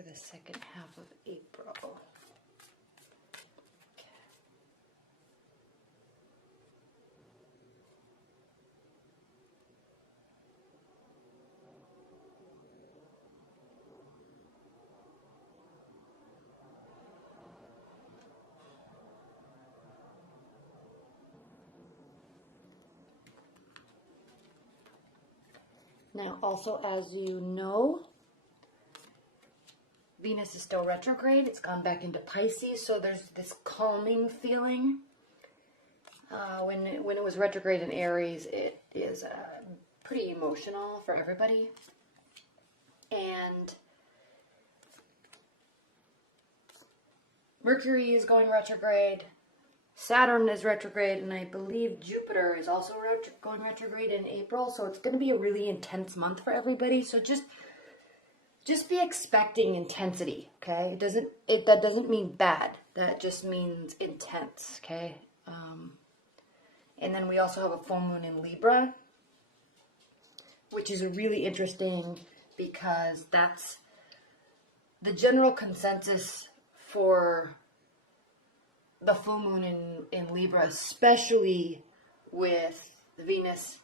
for the second half of April. Now, also, as you know, Venus is still retrograde. It's gone back into Pisces, so there's this calming feeling. When it was retrograde in Aries, it is pretty emotional for everybody. And Mercury is going retrograde. Saturn is retrograde, and I believe Jupiter is also going retrograde in April. So it's going to be a really intense month for everybody. So just be expecting intensity, okay? That doesn't mean bad. That just means intense, okay? And then we also have a full moon in Libra, which is really interesting because that's the general consensus for the full moon in Libra, especially with Venus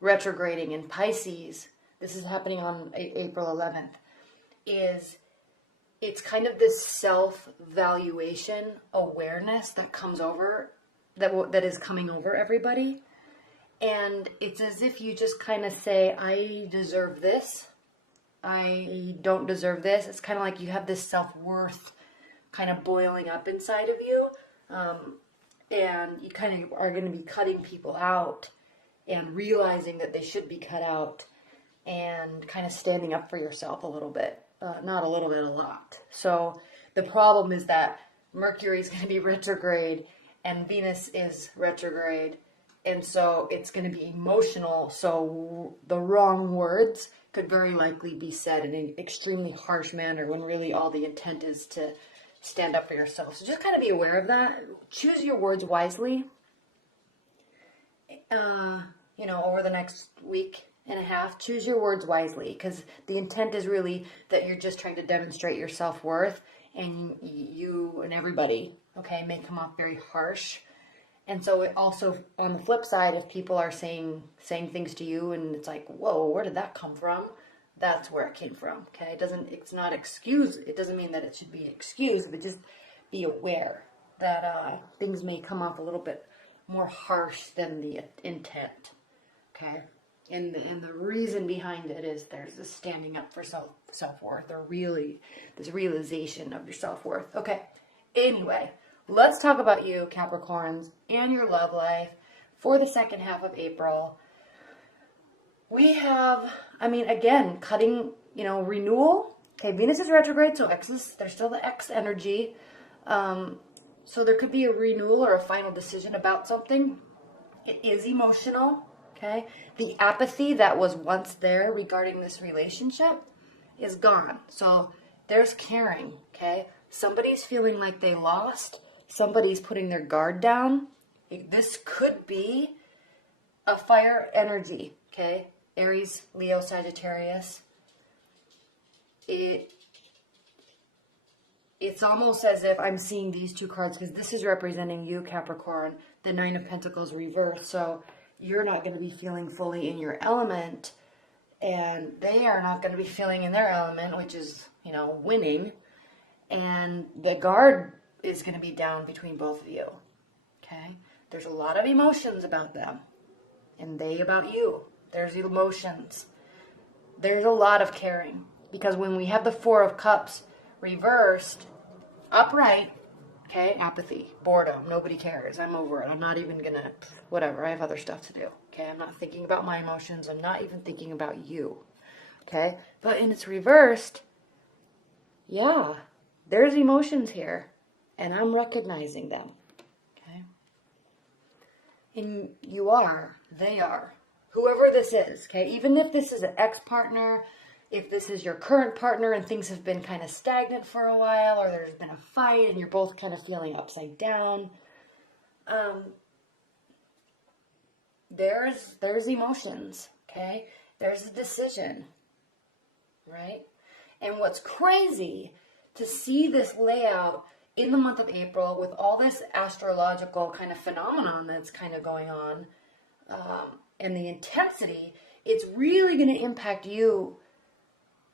retrograding in Pisces. This is happening on April 11th. It's kind of this self-valuation awareness that comes over, that is coming over everybody. And it's as if you just kind of say, I deserve this. I don't deserve this. It's kind of like you have this self-worth kind of boiling up inside of you. And you kind of are going to be cutting people out and realizing that they should be cut out and kind of standing up for yourself a little bit. Not a little bit, a lot. So the problem is that Mercury is going to be retrograde and Venus is retrograde. And so it's going to be emotional. So the wrong words could very likely be said in an extremely harsh manner when really all the intent is to stand up for yourself. So just kind of be aware of that. Choose your words wisely. Over the next week and a half, choose your words wisely, because the intent is really that you're just trying to demonstrate your self-worth, and you and everybody, okay, may come off very harsh. And so it also, on the flip side, if people are saying things to you and it's like, whoa, where did that come from? That's where it came from, okay? It's not excused. It doesn't mean that it should be excused, but just be aware that things may come off a little bit more harsh than the intent, okay? And the reason behind it is there's this standing up for self-worth, or really this realization of your self-worth. Okay, anyway, let's talk about you, Capricorns, and your love life for the second half of April. We have, again, cutting, renewal. Okay, Venus is retrograde, so there's still the X energy. So there could be a renewal or a final decision about something. It is emotional, okay? The apathy that was once there regarding this relationship is gone. So there's caring, okay? Somebody's feeling like they lost. Somebody's putting their guard down. This could be a fire energy, okay? Aries, Leo, Sagittarius. It's almost as if I'm seeing these two cards, because this is representing you, Capricorn, the Nine of Pentacles reversed. So you're not going to be feeling fully in your element, and they are not going to be feeling in their element, which is, winning. And the guard is going to be down between both of you, okay? There's a lot of emotions about them, and they about you. There's emotions. There's a lot of caring, because when we have the Four of Cups reversed, upright, okay, apathy, boredom, nobody cares, I'm over it, I'm not even gonna, whatever, I have other stuff to do, okay, I'm not thinking about my emotions, I'm not even thinking about you, okay, but in it's reversed, yeah, there's emotions here, and I'm recognizing them, okay, and you are, they are, whoever this is, okay, even if this is an ex-partner, if this is your current partner and things have been kind of stagnant for a while, or there's been a fight and you're both kind of feeling upside down, there's emotions, okay? There's a decision, right? And what's crazy to see this layout in the month of April with all this astrological kind of phenomenon that's kind of going on, and the intensity, it's really going to impact you,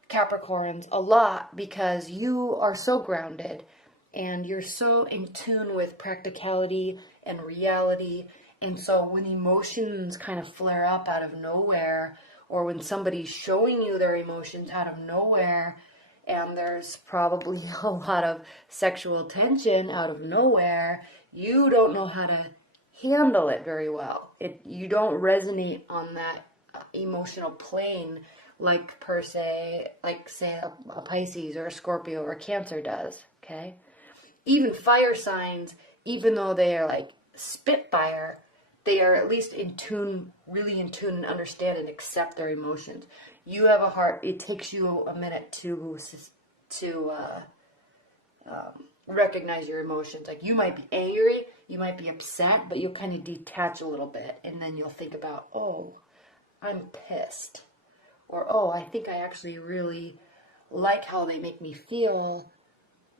Capricorns, a lot, because you are so grounded and you're so in tune with practicality and reality. And so when emotions kind of flare up out of nowhere, or when somebody's showing you their emotions out of nowhere, and there's probably a lot of sexual tension out of nowhere, you don't know how to handle it very well. You don't resonate on that emotional plane like say a Pisces or a Scorpio or a Cancer does, okay? Even fire signs, even though they are like spitfire, they are at least in tune, really in tune, and understand and accept their emotions. You have a heart. It takes you a minute to recognize your emotions. Like, you might be angry, you might be upset, but you'll kind of detach a little bit, and then you'll think about, oh, I'm pissed. Or, oh, I think I actually really like how they make me feel.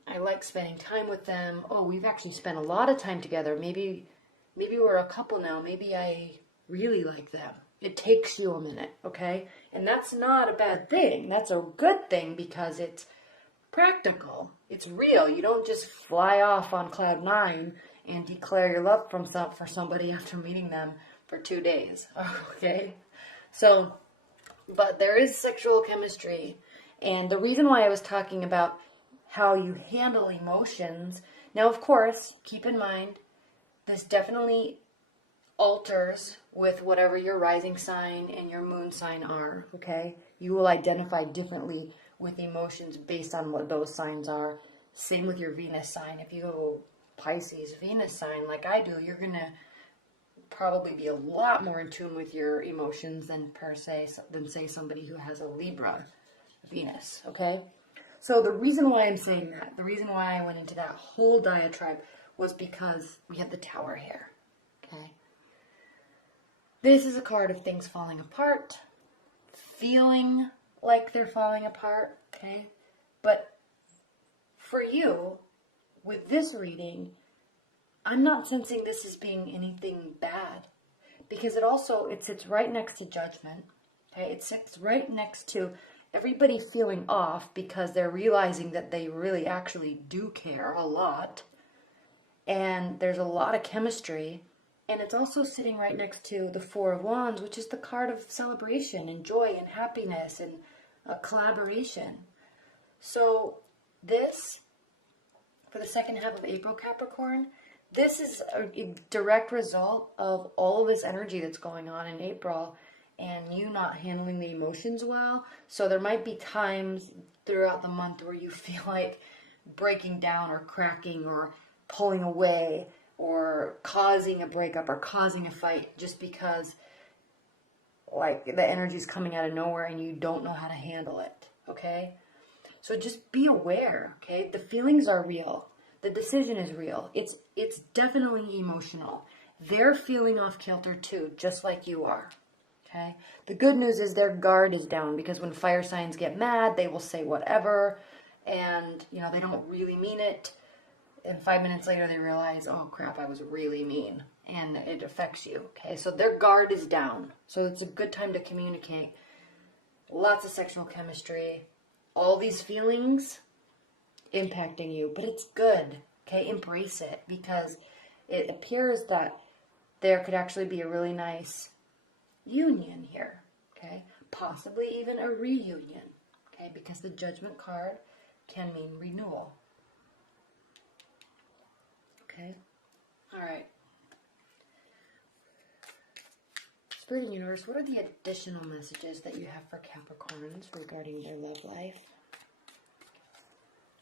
I like spending time with them. Oh, we've actually spent a lot of time together. Maybe we're a couple now. Maybe I really like them. It takes you a minute, okay? And that's not a bad thing. That's a good thing because it's practical. It's real. You don't just fly off on cloud 9 and declare your love for somebody after meeting them for 2 days, okay? So, but there is sexual chemistry. And the reason why I was talking about how you handle emotions, now, of course, keep in mind, this definitely alters with whatever your rising sign and your moon sign are, okay? You will identify differently with emotions based on what those signs are. Same with your Venus sign. If you go Pisces Venus sign like I do, you're going to probably be a lot more in tune with your emotions than say somebody who has a Libra Venus, okay? So the reason why I'm saying that, the reason why I went into that whole diatribe was because we have the Tower here, okay? This is a card of things falling apart, feeling like they're falling apart, okay? But for you, with this reading, I'm not sensing this as being anything bad, because it sits right next to Judgment, okay? It sits right next to everybody feeling off because they're realizing that they really actually do care a lot, and there's a lot of chemistry. And it's also sitting right next to the Four of Wands, which is the card of celebration and joy and happiness and collaboration. So this, for the second half of April, Capricorn, this is a direct result of all of this energy that's going on in April and you not handling the emotions well. So there might be times throughout the month where you feel like breaking down or cracking or pulling away or causing a breakup or causing a fight just because like the energy's coming out of nowhere and you don't know how to handle it, okay? So just be aware, okay? The feelings are real. The decision is real. It's definitely emotional. They're feeling off kilter too, just like you are, okay? The good news is their guard is down, because when fire signs get mad, they will say whatever, and, you know, they don't really mean it. And 5 minutes later, they realize, oh, crap, I was really mean. And it affects you, okay? So their guard is down. So it's a good time to communicate. Lots of sexual chemistry. All these feelings impacting you. But it's good, okay? Embrace it. Because it appears that there could actually be a really nice union here, okay? Possibly even a reunion, okay? Because the Judgment card can mean renewal. Okay, all right. Spirit and Universe, what are the additional messages that you have for Capricorns regarding their love life?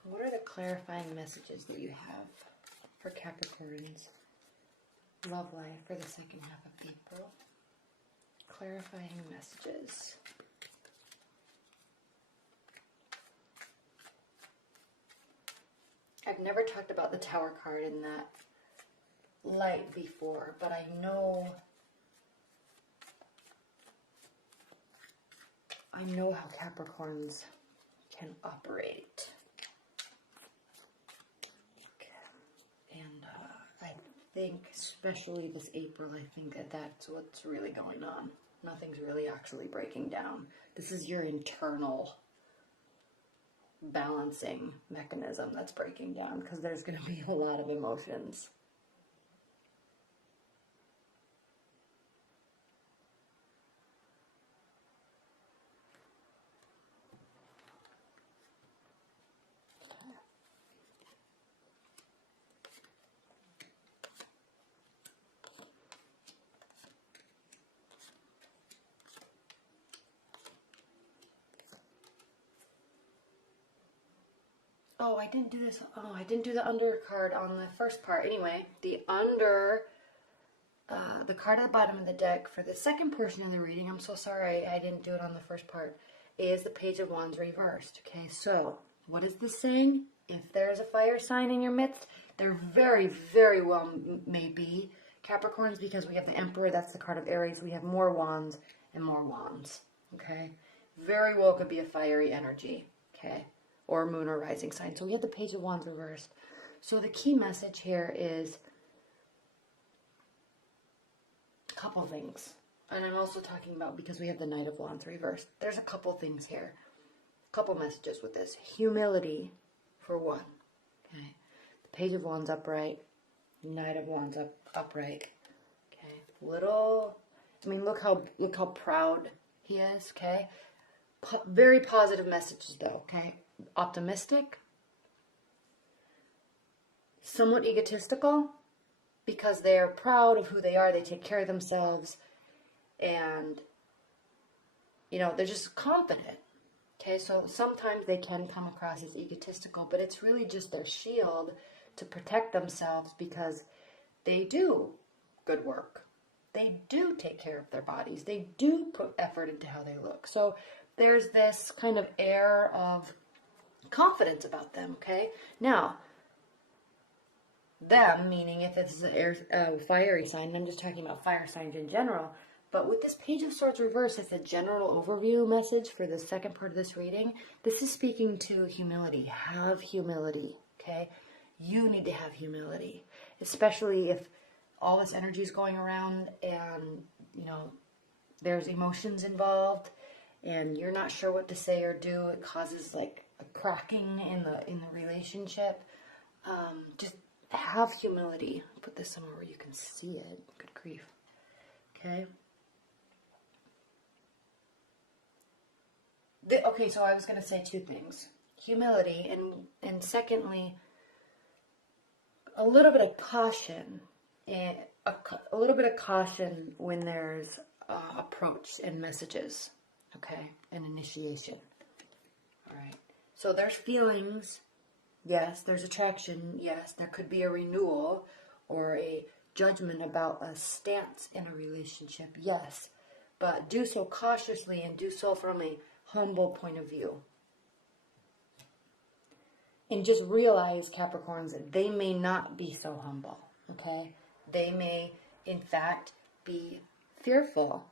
What are the clarifying messages that you have for Capricorns' love life for the second half of April? Clarifying messages. I've never talked about the Tower card in that light before, but I know how Capricorns can operate. Okay. And I think, especially this April, I think that that's what's really going on. Nothing's really actually breaking down. This is your internal balancing mechanism that's breaking down, because there's going to be a lot of emotions. Oh, I didn't do this. Oh, I didn't do the under card on the first part. Anyway, the under, the card at the bottom of the deck for the second portion of the reading, I'm so sorry I didn't do it on the first part, is the Page of Wands reversed. Okay, so what is this saying? If there's a fire sign in your midst, there very, very well may be Capricorns, because we have the Emperor, that's the card of Aries. We have more wands and more wands. Okay, very well could be a fiery energy. Okay. Or moon or rising sign. So we have the Page of Wands reversed. So the key message here is a couple things. And I'm also talking about, because we have the Knight of Wands reversed, there's a couple things here. A couple messages with this. Humility, for one. Okay. The Page of Wands upright. Knight of Wands upright. Okay. Little, I mean, look how proud he is. Okay. Very positive messages though. Okay. Optimistic, somewhat egotistical, because they are proud of who they are, they take care of themselves, and they're just confident. Okay, so sometimes they can come across as egotistical, but it's really just their shield to protect themselves, because they do good work, they do take care of their bodies, they do put effort into how they look. So there's this kind of air of confidence about them. Okay, now them meaning if it's a fiery sign, I'm just talking about fire signs in general. But with this Page of Swords reverse, it's a general overview message for the second part of this reading. This is speaking to humility. Have humility. Okay, you need to have humility, especially if all this energy is going around and there's emotions involved and you're not sure what to say or do. It causes like a cracking in the relationship. Just have humility. I'll put this somewhere where you can see it. Good grief. Okay. Okay, so I was going to say two things. Humility, and secondly, a little bit of caution. And a little bit of caution when there's approach and messages. Okay, and initiation. All right. So there's feelings, yes. There's attraction, yes. There could be a renewal or a judgment about a stance in a relationship, yes. But do so cautiously and do so from a humble point of view. And just realize, Capricorns, that they may not be so humble, okay? They may, in fact, be fearful,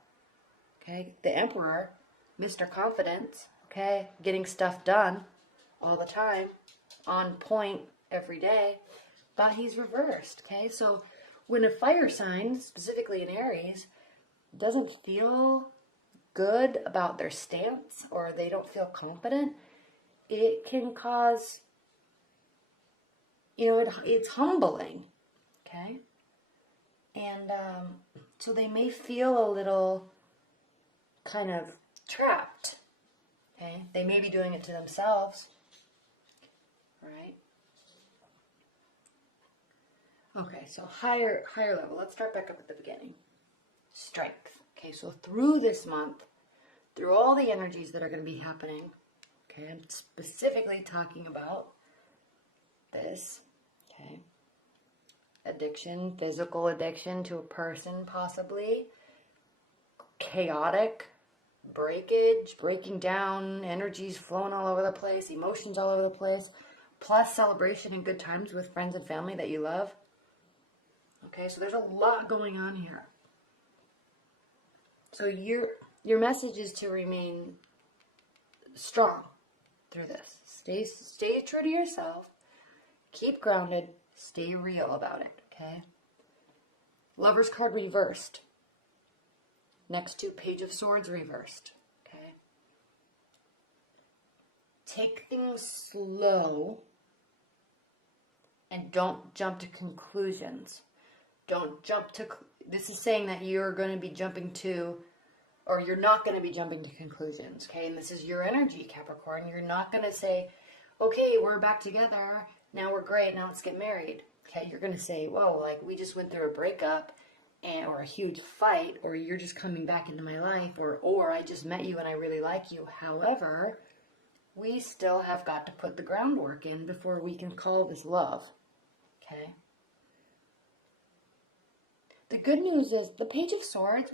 okay? The Emperor, Mr. Confidence, okay? Getting stuff done all the time, on point every day, but he's reversed, okay? So when a fire sign, specifically in Aries, doesn't feel good about their stance or they don't feel confident, it can cause, it's humbling, okay? And so they may feel a little kind of trapped, okay? They may be doing it to themselves. Right? Okay, so higher level. Let's start back up at the beginning. Strength. Okay, so through this month, through all the energies that are going to be happening, okay, I'm specifically talking about this, okay, addiction, physical addiction to a person possibly, chaotic, breakage, breaking down, energies flowing all over the place, emotions all over the place, plus celebration and good times with friends and family that you love. Okay, so there's a lot going on here. So your message is to remain strong. through this. Stay true to yourself. Keep grounded. Stay real about it, okay? Lover's card reversed. Next to Page of Swords reversed, okay? Take things slow and don't jump to conclusions. Don't jump to... This is saying that you're going to be jumping to, or you're not going to be jumping to conclusions, okay? And this is your energy, Capricorn. You're not going to say, okay, we're back together. Now we're great. Now let's get married. Okay, you're going to say, whoa, like we just went through a breakup or a huge fight, or you're just coming back into my life, or I just met you and I really like you. However, we still have got to put the groundwork in before we can call this love. Okay? The good news is the Page of Swords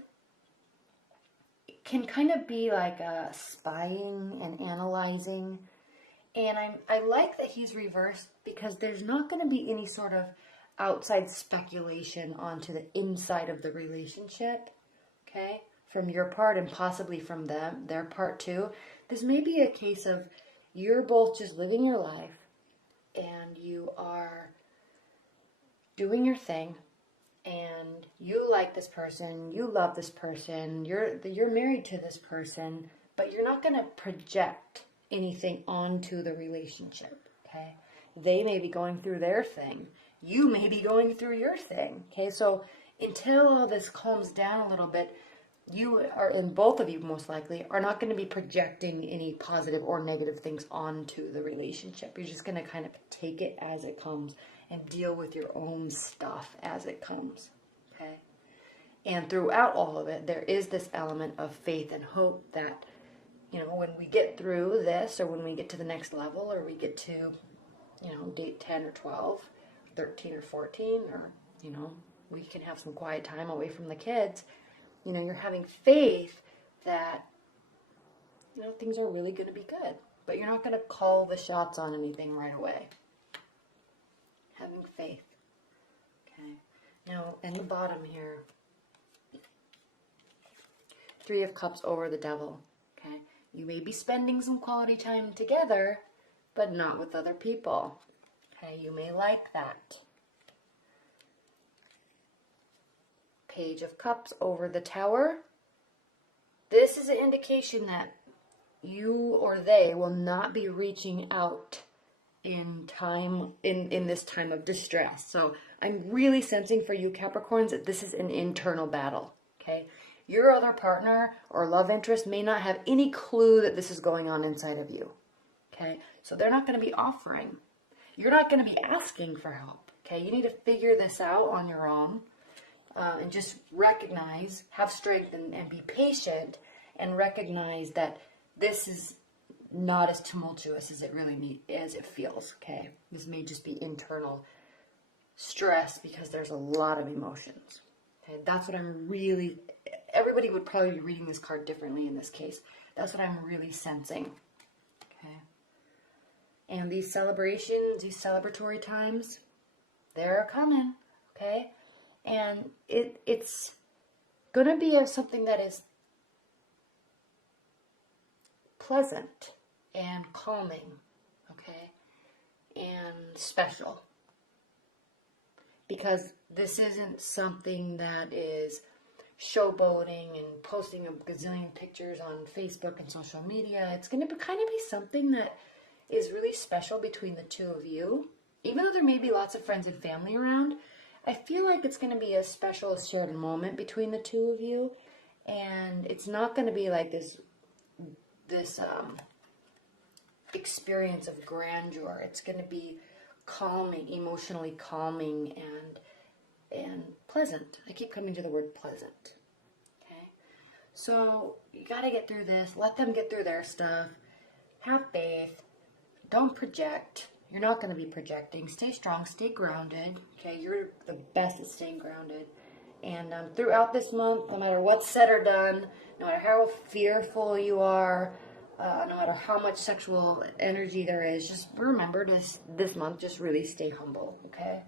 can kind of be like a spying and analyzing. And I like that he's reversed because there's not going to be any sort of outside speculation onto the inside of the relationship, okay, from your part and possibly from them, their part too. This may be a case of you're both just living your life and you are doing your thing and you like this person, you love this person, you're married to this person, but you're not going to project anything onto the relationship, okay? They may be going through their thing. You may be going through your thing, okay? So until all this calms down a little bit, you are, and both of you most likely, are not going to be projecting any positive or negative things onto the relationship. You're just going to kind of take it as it comes and deal with your own stuff as it comes, okay? And throughout all of it, there is this element of faith and hope that, you know, when we get through this, or when we get to the next level, or we get to, you know, date 10 or 12, 13 or 14, or, you know, we can have some quiet time away from the kids. You know, you're having faith that, you know, things are really going to be good. But you're not going to call the shots on anything right away. Having faith. Okay. Now, in the bottom here, 3 of Cups over the Devil. Okay. You may be spending some quality time together, but not with other people. Okay, you may like that. Page of Cups over the Tower. This is an indication that you or they will not be reaching out in this time of distress. So I'm really sensing for you Capricorns that this is an internal battle. Okay, your other partner or love interest may not have any clue that this is going on inside of you. Okay, so they're not going to be offering. You're not going to be asking for help. Okay, you need to figure this out on your own. And just recognize, have strength, and be patient, and recognize that this is not as tumultuous as it feels. Okay, this may just be internal stress because there's a lot of emotions. Okay, that's what I'm really. Everybody would probably be reading this card differently in this case. That's what I'm really sensing. Okay, and these celebrations, these celebratory times, they're coming. Okay. And it's going to be something that is pleasant and calming, okay, and special. Because this isn't something that is showboating and posting a gazillion pictures on Facebook and social media. It's going to kind of be something that is really special between the two of you. Even though there may be lots of friends and family around, I feel like it's going to be a special shared moment between the two of you, and it's not going to be like this experience of grandeur. It's going to be calming, emotionally calming, and pleasant. I keep coming to the word pleasant. Okay, so you got to get through this. Let them get through their stuff. Have faith. Don't project. You're not going to be projecting. Stay strong. Stay grounded. Okay, you're the best at staying grounded. And throughout this month, no matter what's said or done, no matter how fearful you are, no matter how much sexual energy there is, just remember this month, just really stay humble, okay?